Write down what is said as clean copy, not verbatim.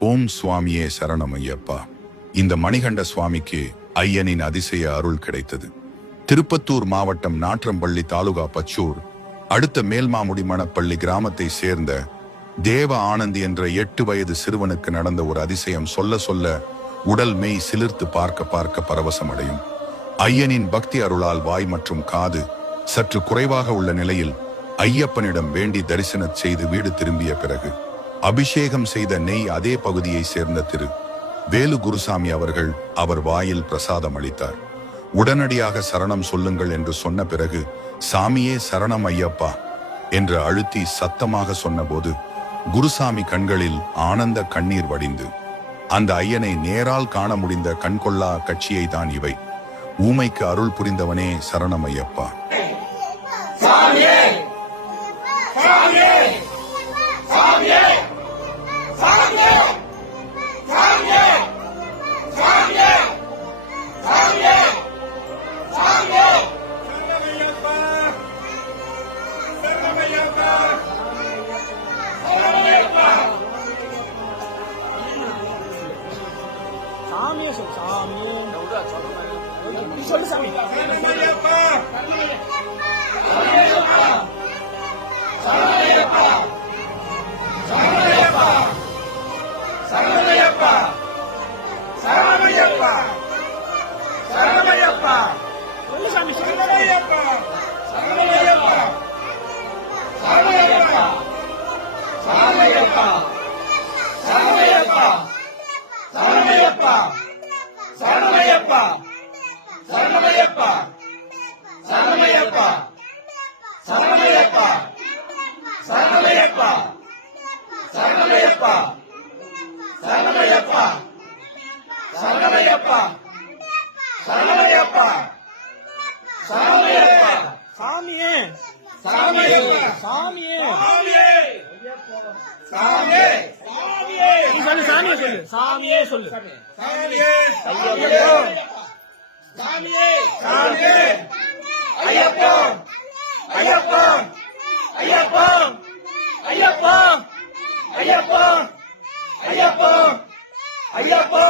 ஓம் சுவாமியே சரணமையப்பா. இந்த மணிகண்ட சுவாமிக்கு ஐயனின் அதிசய அருள் கிடைத்தது. திருப்பத்தூர் மாவட்டம் நாற்றம்பள்ளி தாலுகா பச்சூர் அடுத்த மேல்மாமுடி மணப்பள்ளி கிராமத்தை சேர்ந்த தேவ ஆனந்தி என்ற 8 வயது சிறுவனுக்கு நடந்த ஒரு அதிசயம் சொல்ல சொல்ல உடல் மெய் சிலிர்த்து பார்க்க பார்க்க பரவசம் அடையும். ஐயனின் பக்தி அருளால் வாய் மற்றும் காது சற்று குறைவாக உள்ள நிலையில் ஐயப்பனிடம் வேண்டி தரிசனம் செய்து வீடு திரும்பிய பிறகு அபிஷேகம் செய்த நெய் அதே பகுதியை சேர்ந்த திரு வேலு குருசாமி அவர்கள் அவர் வாயில் பிரசாதம் அளித்தார். உடனடியாக சரணம் சொல்லுங்கள் என்று சொன்ன பிறகு சாமியே சரணம் ஐயப்பா என்று அழுத்தி சத்தமாக சொன்னபோது குருசாமி கண்களில் ஆனந்த கண்ணீர் வடிந்து அந்த ஐயனை நேரால் காண முடிந்த கண்கொள்ளா கட்சியை தான் இவை. ஊமைக்கு அருள் புரிந்தவனே சரணம் ஐயப்பா. சொல்லு சாமி. சாமியே சொல்லு. ஐயப்பா ஐயப்பா ஐயப்பா ஐயப்பா ஐயப்பா ஐயப்பா ஐயப்பா